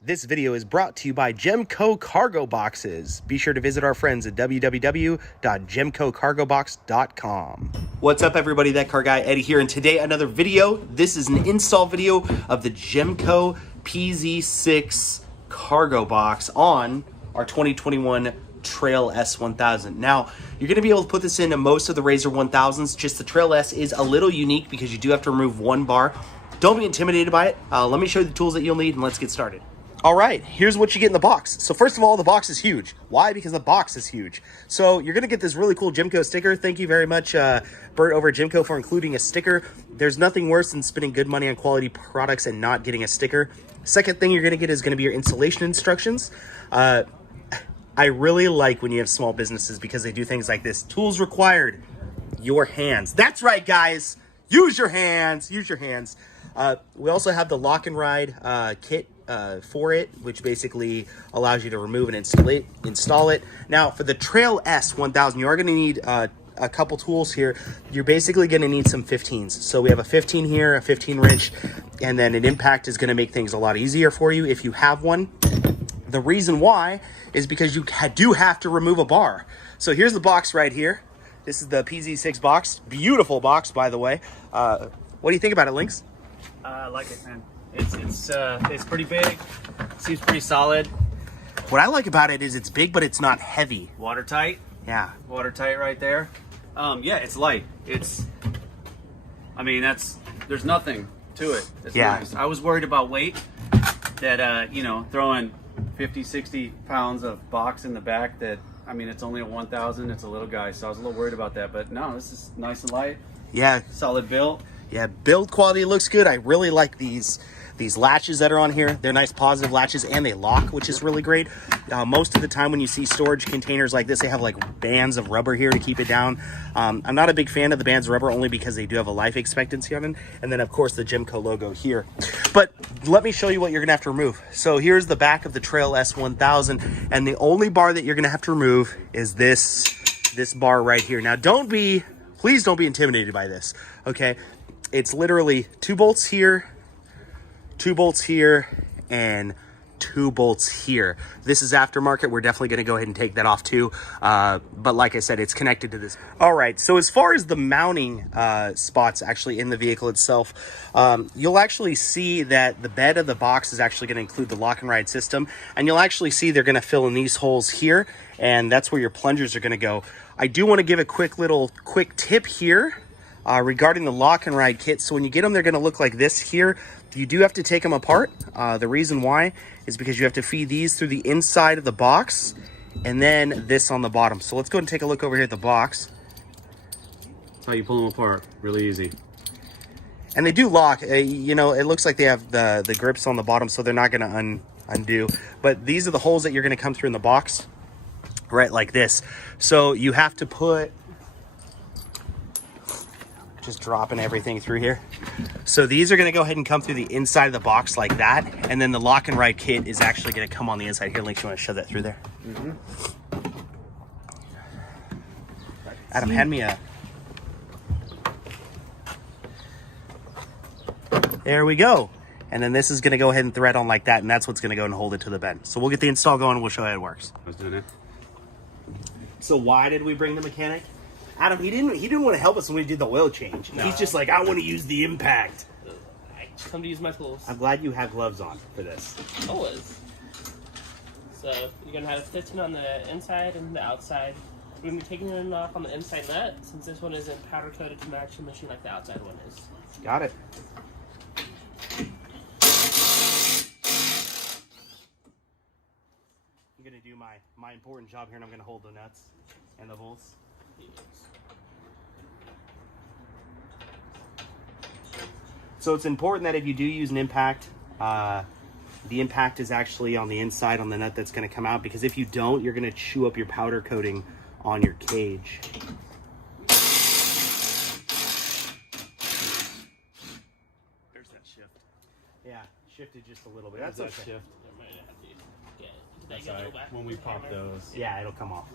This video is brought to you by Jemco Cargo Boxes. Be sure to visit our friends at www.jemcocargobox.com. What's up, everybody? That car guy Eddie here, and today another video. This is an install video of the Jemco PZ6 cargo box on our 2021 Trail S 1000. Now, you're going to be able to put this into most of the Razor 1000s. Just the Trail S is a little unique because you do have to remove one bar. Don't be intimidated by it. Let me show you the tools that you'll need, and let's get started. All right, here's what you get in the box. So first of all, the box is huge. Why? Because the box is huge. So you're gonna get this really cool Jemco sticker. Thank you very much, Bert over at Jemco, for including a sticker. There's nothing worse than spending good money on quality products and not getting a sticker. Second thing you're gonna get is gonna be your installation instructions. I really like when you have small businesses because they do things like this. Tools required, your hands. That's right, guys. Use your hands, use your hands. We also have the lock and ride kit for it, which basically allows you to remove and install it. Now, for the Trail S 1000, you are going to need a couple tools here. You're basically going to need some 15s. So we have a 15 here, a 15 wrench, and then an impact is going to make things a lot easier for you if you have one. The reason why is because you do have to remove a bar. So here's the box right here. This is the PZ6 box. Beautiful box, by the way. What do you think about it, Lynx? I like it, man. It's pretty big. Seems pretty solid. What I like about it is it's big, but it's not heavy. Watertight. Yeah. Watertight right there. Yeah, it's light. There's nothing to it. It's nice. I was worried about weight, that, throwing 50, 60 pounds of box in the back it's only a 1000, it's a little guy. So I was a little worried about that, but no, this is nice and light. Yeah. Solid build. Yeah, build quality looks good. I really like these latches that are on here. They're nice positive latches and they lock, which is really great. Most of the time when you see storage containers like this, they have like bands of rubber here to keep it down. I'm not a big fan of the bands of rubber only because they do have a life expectancy on them. And then of course the Jemco logo here. But let me show you what you're gonna have to remove. So here's the back of the Trail S 1000, and the only bar that you're gonna have to remove is this bar right here. Now please don't be intimidated by this, okay? It's literally 2 bolts here, 2 bolts here, and 2 bolts here. This is aftermarket. We're definitely going to go ahead and take that off too. But like I said, it's connected to this. All right, so as far as the mounting spots actually in the vehicle itself, you'll actually see that the bed of the box is actually going to include the lock and ride system. And you'll actually see they're going to fill in these holes here, and that's where your plungers are going to go. I do want to give a quick tip here. Regarding the lock and ride kit. So when you get them, they're going to look like this here. You do have to take them apart. The reason why is because you have to feed these through the inside of the box and then this on the bottom. So let's go and take a look over here at the box. That's how you pull them apart. Really easy. And they do lock. It looks like they have the grips on the bottom, so they're not going to undo. But these are the holes that you're going to come through in the box, right, like this. So you have to put... Just dropping everything through here. So these are going to go ahead and come through the inside of the box like that, and then the lock and ride kit is actually going to come on the inside here. Link, you want to shove that through there? Adam, hand me a... There we go. And then this is going to go ahead and thread on like that, and that's what's going to go and hold it to the bed. So we'll get the install going and we'll show you how it works. Let's do it. So why did we bring the mechanic? Adam, he didn't want to help us when we did the oil change. No. He's just like, I want to use the impact. I come to use my tools. I'm glad you have gloves on for this. Always. So you're gonna have a 15 on the inside and the outside. We're gonna be taking it off on the inside nut since this one isn't powder coated to match the machine like the outside one is. Got it. I'm gonna do my important job here, and I'm gonna hold the nuts and the bolts. So it's important that if you do use an impact, the impact is actually on the inside on the nut that's going to come out, because if you don't, you're going to chew up your powder coating on your cage. There's that shift. Yeah, shifted just a little bit. That's okay. Shift. That's right. When we pop those. Yeah, it'll come off.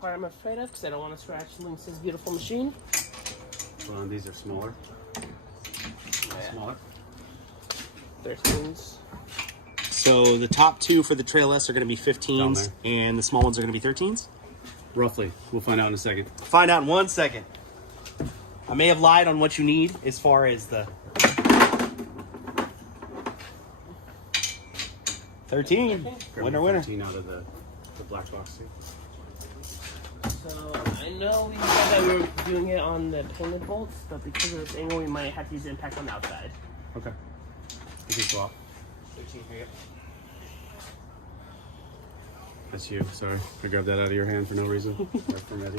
part I'm afraid of because I don't want to scratch Lynx's beautiful machine. Well, and these are smaller. Smaller. 13s. So the top two for the Trail S are going to be 15s, and the small ones are going to be 13s? Roughly. We'll find out in a second. Find out in 1 second. I may have lied on what you need as far as the 13. Winner, winner. 13 out of the black box too. So I know we said that we were doing it on the painted bolts, but because of this angle, we might have to use impact on the outside. Okay. You can swap. 13 here. That's you. Sorry. I grabbed that out of your hand for no reason. That's from Eddie.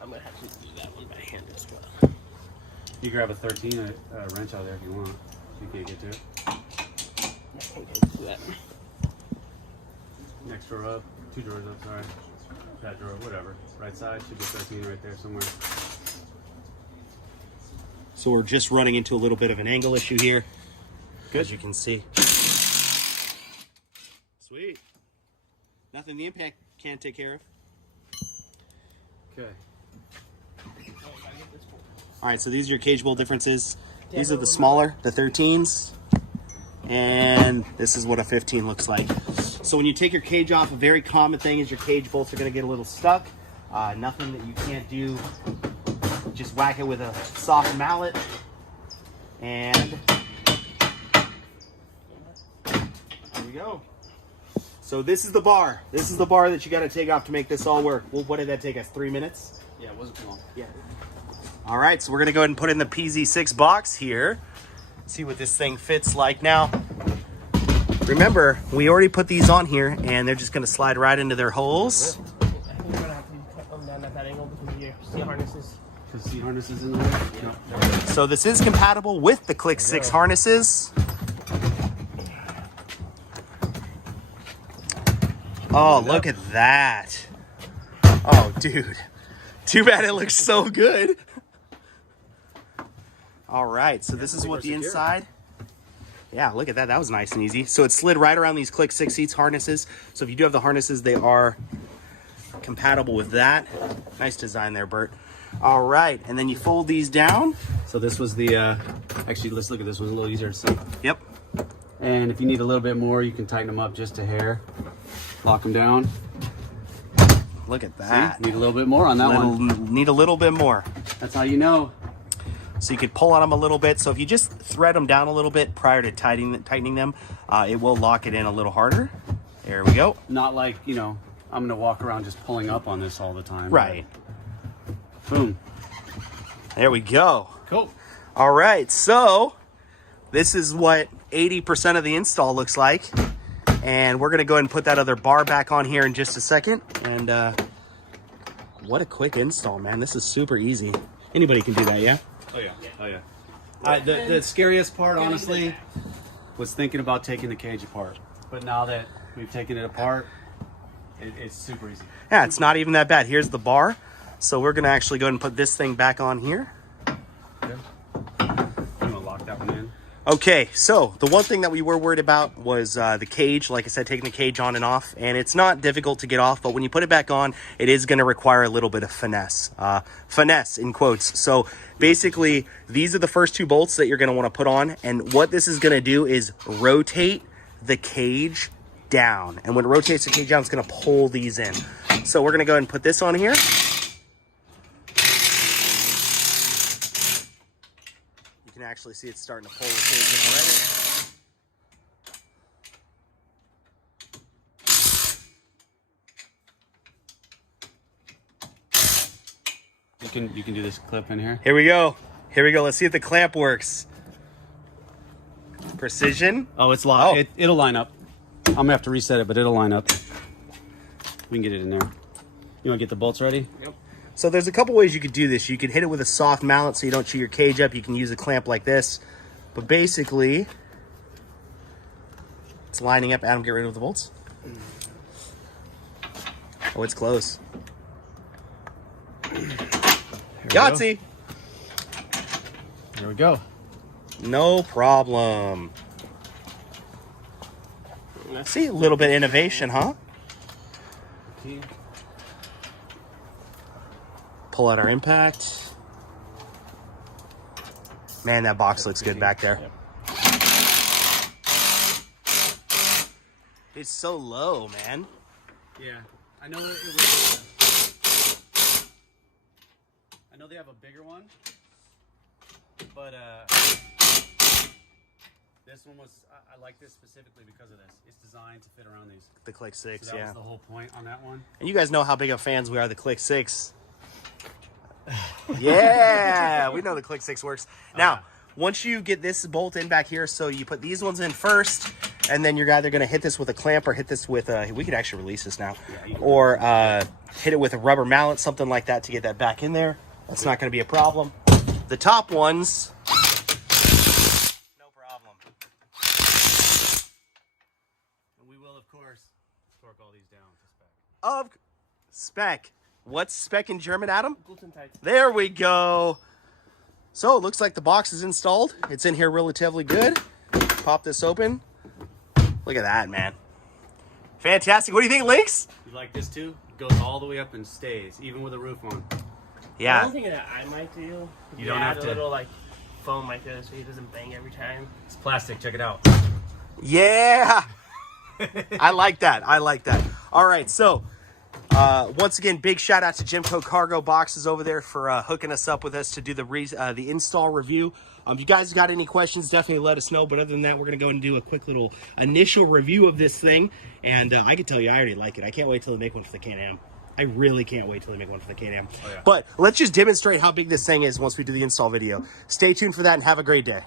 I'm gonna have to do that one by hand as well. You grab a 13 wrench out of there if you want. You can't get to it. I can't do that. Next drawer up. 2 drawers up, sorry. That drawer, whatever. Right side should be 13 right there somewhere. So we're just running into a little bit of an angle issue here, as you can see. Sweet. Nothing the impact can't take care of. Okay. All right, so these are your cage bolt differences. These are the smaller, the 13s, and this is what a 15 looks like. So when you take your cage off, a very common thing is your cage bolts are gonna get a little stuck. Nothing that you can't do. Just whack it with a soft mallet, and there we go. So this is the bar. This is the bar that you gotta take off to make this all work. Well, what did that take us, 3 minutes? Yeah, it wasn't long. Yeah. All right, so we're gonna go ahead and put in the PZ6 box here. See what this thing fits like. Now, remember, we already put these on here and they're just gonna slide right into their holes. I think we're gonna have to cut them down at that angle because of your seat harnesses. Because seat harnesses in the way? Yeah. So this is compatible with the Click 6 harnesses. Oh, look at that. Oh, dude. Too bad it looks so good. All right, so this is what the inside. Yeah, look at that. That was nice and easy. So it slid right around these Click 6 seats harnesses. So if you do have the harnesses, they are compatible with that. Nice design there, Bert. All right, and then you fold these down. So this was the, actually, let's look at this one. A little easier to see. Yep. And if you need a little bit more, you can tighten them up just a hair. Lock them down. Look at that. See? Need a little bit more on that one. Need a little bit more. That's how you know. So you could pull on them a little bit. So if you just thread them down a little bit prior to tightening them, it will lock it in a little harder. There we go. Not like, you know, I'm going to walk around just pulling up on this all the time. Right. Boom. There we go. Cool. All right, so this is what 80% of the install looks like. And we're gonna go ahead and put that other bar back on here in just a second. And what a quick install, man. This is super easy. Anybody can do that, yeah? Oh yeah, oh yeah. The scariest part, honestly, was thinking about taking the cage apart. But now that we've taken it apart, it's super easy. Yeah, it's not even that bad. Here's the bar. So we're gonna actually go ahead and put this thing back on here. Good. I'm gonna lock that one in. Okay, so the one thing that we were worried about was the cage. Like I said, taking the cage on and off, and it's not difficult to get off, but when you put it back on, it is going to require a little bit of finesse. Finesse in quotes. So basically, these are the first 2 bolts that you're going to want to put on, and what this is going to do is rotate the cage down. And when it rotates the cage down, it's going to pull these in. So we're going to go ahead and put this on here. You can actually see it's starting to pull the cage in already. You can do this clip in here. Here we go. Here we go. Let's see if the clamp works. Precision. Oh, it's locked. Oh. It'll line up. I'm gonna have to reset it, but it'll line up. We can get it in there. You wanna get the bolts ready? Yep. So there's a couple ways you could do this. You could hit it with a soft mallet so you don't chew your cage up. You can use a clamp like this. But basically, it's lining up. Adam, get rid of the bolts. Oh, it's close. There Yahtzee. Here we go. No problem. See, a little bit of innovation, huh? Pull out our impact. Man, that box looks good back there. Yep. It's so low, man. Yeah, I know it was. I know they have a bigger one, but this one was. I like this specifically because of this. It's designed to fit around these. The Click 6, So that yeah. was the whole point on that one. And you guys know how big of fans we are of the Click 6. Yeah, we know the Click 6 works. Now, once you get this bolt in back here, so you put these ones in first, and then you're either going to hit this with a clamp or hit this with a, we could actually release this now, or hit it with a rubber mallet, something like that to get that back in there. That's not going to be a problem. The top ones, no problem. And we will, of course, torque all these down to spec. Of spec. What's spec in German, Adam? Gluten-tight. There we go. So it looks like the box is installed. It's in here relatively good. Pop this open. Look at that, man. Fantastic. What do you think, Lynx? You like this too? It goes all the way up and stays, even with a roof on. The Yeah. only thing that I might do, You don't have add to- a little like foam like this so he doesn't bang every time. It's plastic. Check it out. Yeah. I like that. I like that. All right. So once again, big shout out to Jemco Cargo Boxes over there for hooking us up with us to do the install review. If you guys got any questions, definitely let us know. But other than that, we're going to go and do a quick little initial review of this thing. And I can tell you, I already like it. I can't wait till they make one for the Can-Am. I really can't wait till they make one for the Can-Am. Oh, yeah. But let's just demonstrate how big this thing is once we do the install video. Stay tuned for that and have a great day.